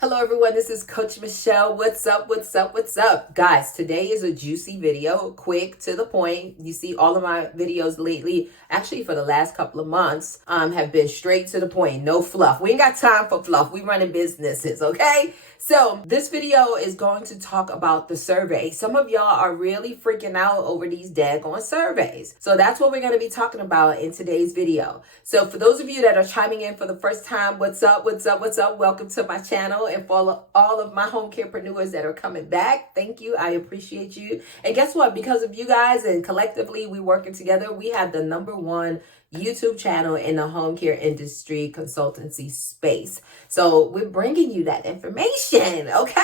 Hello everyone, this is Coach Michelle. What's up, what's up, what's up? Guys, today is a juicy video, quick, to the point. You see all of my videos lately, actually for the last couple of months, have been straight to the point, no fluff. We ain't got time for fluff. We running businesses, okay? So this video is going to talk about the survey. Some of y'all are really freaking out over these daggone surveys. So that's what we're going to be talking about in today's video. So for those of you that are chiming in for the first time, what's up, what's up, what's up? Welcome to my channel. And for all of my home carepreneurs that are coming back, thank you. I appreciate you. And guess what? Because of you guys and collectively we working together, we have the #1 YouTube channel in the home care industry consultancy space. So we're bringing you that information, okay?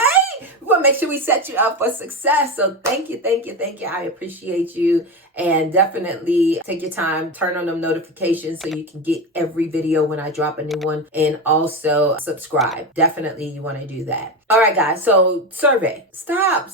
We want to make sure we set you up for success. So thank you, thank you, thank you. I appreciate you. And definitely take your time, turn on them notifications so you can get every video when I drop a new one, and also subscribe. Definitely you want to do that. All right, guys. So survey. Stop.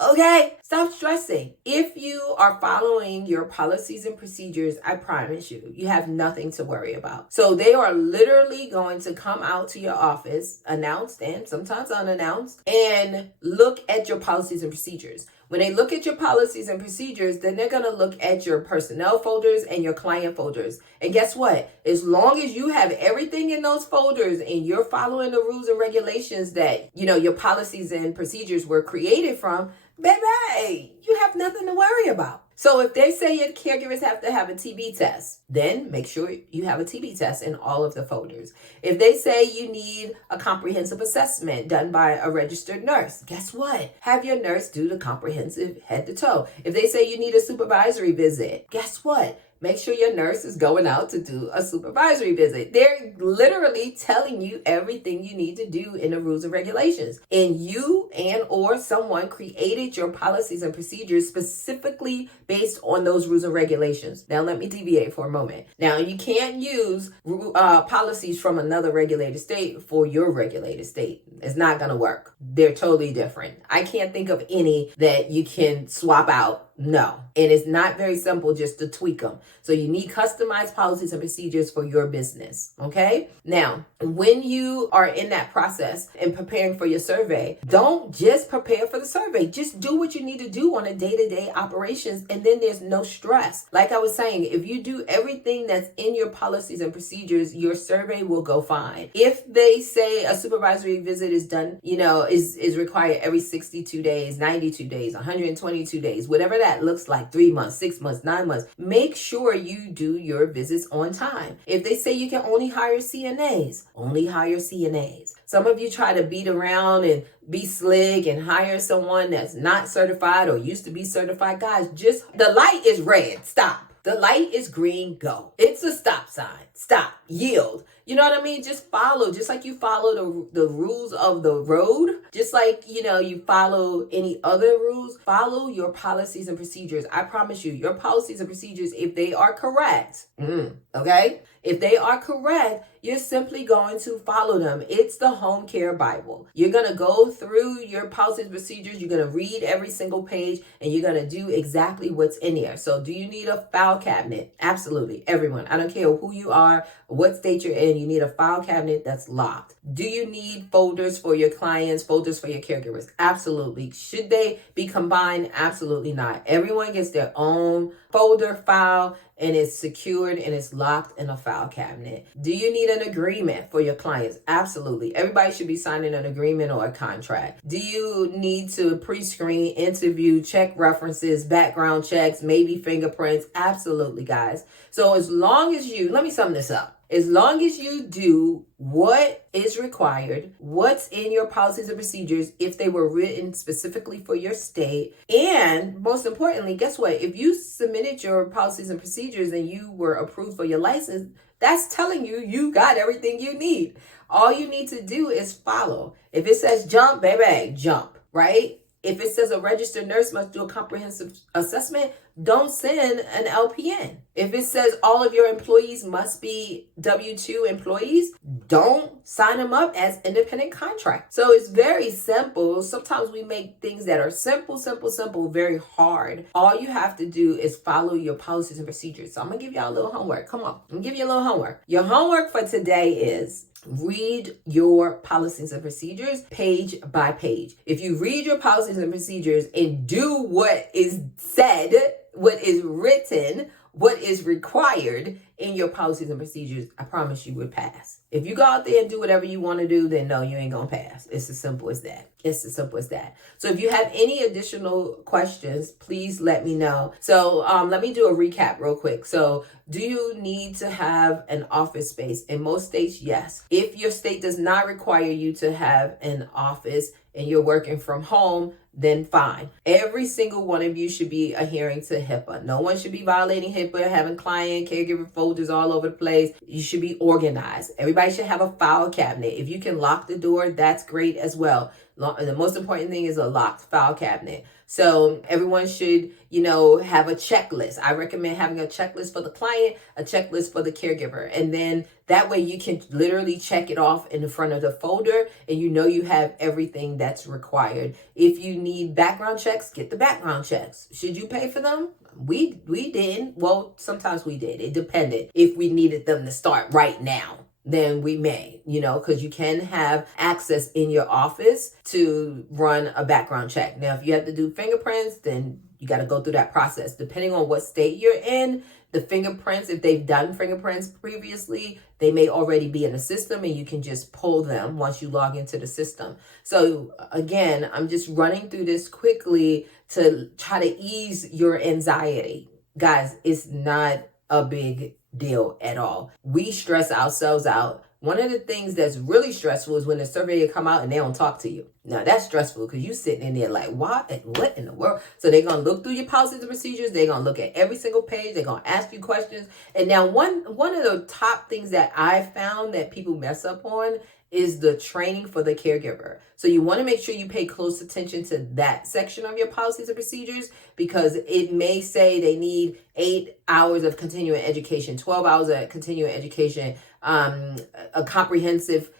Okay? Stop stressing. If you are following your policies and procedures, I promise you, you have nothing to worry about. So they are literally going to come out to your office, announced and sometimes unannounced, and look at your policies and procedures. When they look at your policies and procedures, then they're going to look at your personnel folders and your client folders. And guess what? As long as you have everything in those folders and you're following the rules and regulations that, your policies and procedures were created from, baby, you have nothing to worry about. So if they say your caregivers have to have a TB test, then make sure you have a TB test in all of the folders. If they say you need a comprehensive assessment done by a registered nurse, guess what? Have your nurse do the comprehensive head to toe. If they say you need a supervisory visit, guess what? Make sure your nurse is going out to do a supervisory visit. They're literally telling you everything you need to do in the rules and regulations. And you and or someone created your policies and procedures specifically based on those rules and regulations. Now, let me deviate for a moment. Now, you can't use policies from another regulated state for your regulated state. It's not going to work. They're totally different. I can't think of any that you can swap out. No. And it's not very simple just to tweak them. So you need customized policies and procedures for your business. Okay. Now, when you are in that process and preparing for your survey, don't just prepare for the survey. Just do what you need to do on a day-to-day operations. And then there's no stress. Like I was saying, if you do everything that's in your policies and procedures, your survey will go fine. If they say a supervisory visit is done, is required every 62 days, 92 days, 122 days, whatever that looks like, 3 months, 6 months, 9 months, make sure you do your visits on time. If they say you can only hire CNAs, only hire CNAs. Some of you try to beat around and be slick and hire someone that's not certified or used to be certified. Guys, just the light is red. Stop. The light is green, go. It's a stop sign. Stop, yield. You know what I mean? Just follow, just like you follow the rules of the road, just like, you follow any other rules, follow your policies and procedures. I promise you, your policies and procedures, if they are correct, okay? If they are correct, you're simply going to follow them. It's the home care Bible. You're going to go through your policies and procedures. You're going to read every single page and you're going to do exactly what's in there. So do you need a file cabinet? Absolutely. Everyone. I don't care who you are, what state you're in. You need a file cabinet that's locked. Do you need folders for your clients, folders for your caregivers? Absolutely. Should they be combined? Absolutely not. Everyone gets their own folder file and it's secured and it's locked in a file cabinet. Do you need an agreement for your clients? Absolutely. Everybody should be signing an agreement or a contract. Do you need to pre-screen, interview, check references, background checks, maybe fingerprints? Absolutely, guys. So as long as let me sum this up. As long as you do what is required, what's in your policies and procedures, if they were written specifically for your state, and most importantly, guess what? If you submitted your policies and procedures and you were approved for your license, that's telling you you got everything you need. All you need to do is follow. If it says jump, baby, jump, right? If it says a registered nurse must do a comprehensive assessment, don't send an LPN. If it says all of your employees must be W-2 employees, don't sign them up as independent contract. So it's very simple. Sometimes we make things that are simple, very hard. All you have to do is follow your policies and procedures. So I'm going to give y'all a little homework. Come on. I'm going to give you a little homework. Your homework for today is read your policies and procedures page by page. If you read your policies and procedures and do what is said, what is written, what is required in your policies and procedures, I promise you would pass. If you go out there and do whatever you want to do, then no, you ain't gonna pass. It's as simple as that. It's as simple as that. So if you have any additional questions, please let me know. So let me do a recap real quick. So do you need to have an office space? In most states, yes. If your state does not require you to have an office and you're working from home, then fine. Every single one of you should be adhering to HIPAA. No one should be violating HIPAA, having client, caregiver folders all over the place. You should be organized. Everybody should have a file cabinet. If you can lock the door, that's great as well. The most important thing is a locked file cabinet. So everyone should, have a checklist. I recommend having a checklist for the client, a checklist for the caregiver. And then that way you can literally check it off in the front of the folder and you have everything that's required. If you need background checks, get the background checks. Should you pay for them? We didn't. Well, sometimes we did. It depended. If we needed them to start right now, then we may, because you can have access in your office to run a background check. Now, if you have to do fingerprints, then you got to go through that process. Depending on what state you're in, the fingerprints, if they've done fingerprints previously, they may already be in the system and you can just pull them once you log into the system. So again, I'm just running through this quickly to try to ease your anxiety. Guys, it's not a big deal at all. We stress ourselves out. One of the things that's really stressful is when the surveyor come out and they don't talk to you. Now that's stressful because you sitting in there like, what in the world? So they're going to look through your policies and procedures. They're going to look at every single page. They're going to ask you questions. And now one of the top things that I found that people mess up on is the training for the caregiver. So you want to make sure you pay close attention to that section of your policies and procedures, because it may say they need 8 hours of continuing education, 12 hours of continuing education, a comprehensive,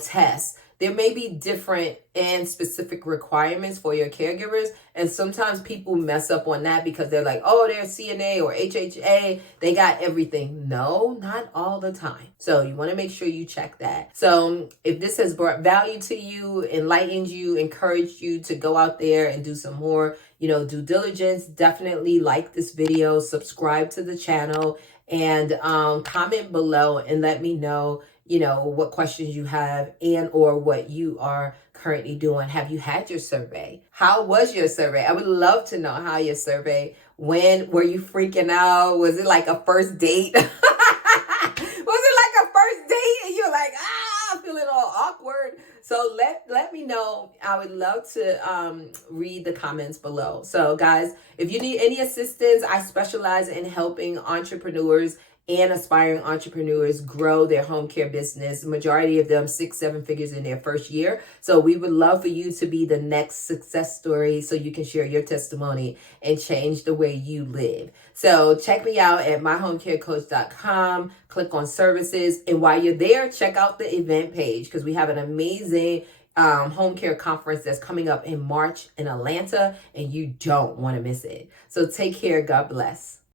test. There may be different and specific requirements for your caregivers. And sometimes people mess up on that because they're like, oh, they're CNA or HHA. They got everything. No, not all the time. So you want to make sure you check that. So if this has brought value to you, enlightened you, encouraged you to go out there and do some more, due diligence, definitely like this video, subscribe to the channel, and comment below and let me know what questions you have and or what you are currently doing. Have you had your survey? How was your survey? I would love to know how your survey went. Were you freaking out? Was it like a first date? Was it like a first date and you're like, feeling all awkward? So let me know. I would love to read the comments below. So guys, if you need any assistance, I specialize in helping entrepreneurs and aspiring entrepreneurs grow their home care business. The majority of them 6-7 figures in their first year. So we would love for you to be the next success story so you can share your testimony and change the way you live. So check me out at myhomecarecoach.com. Click on services. And while you're there, check out the event page because we have an amazing home care conference that's coming up in March in Atlanta and you don't want to miss it. So take care. God bless.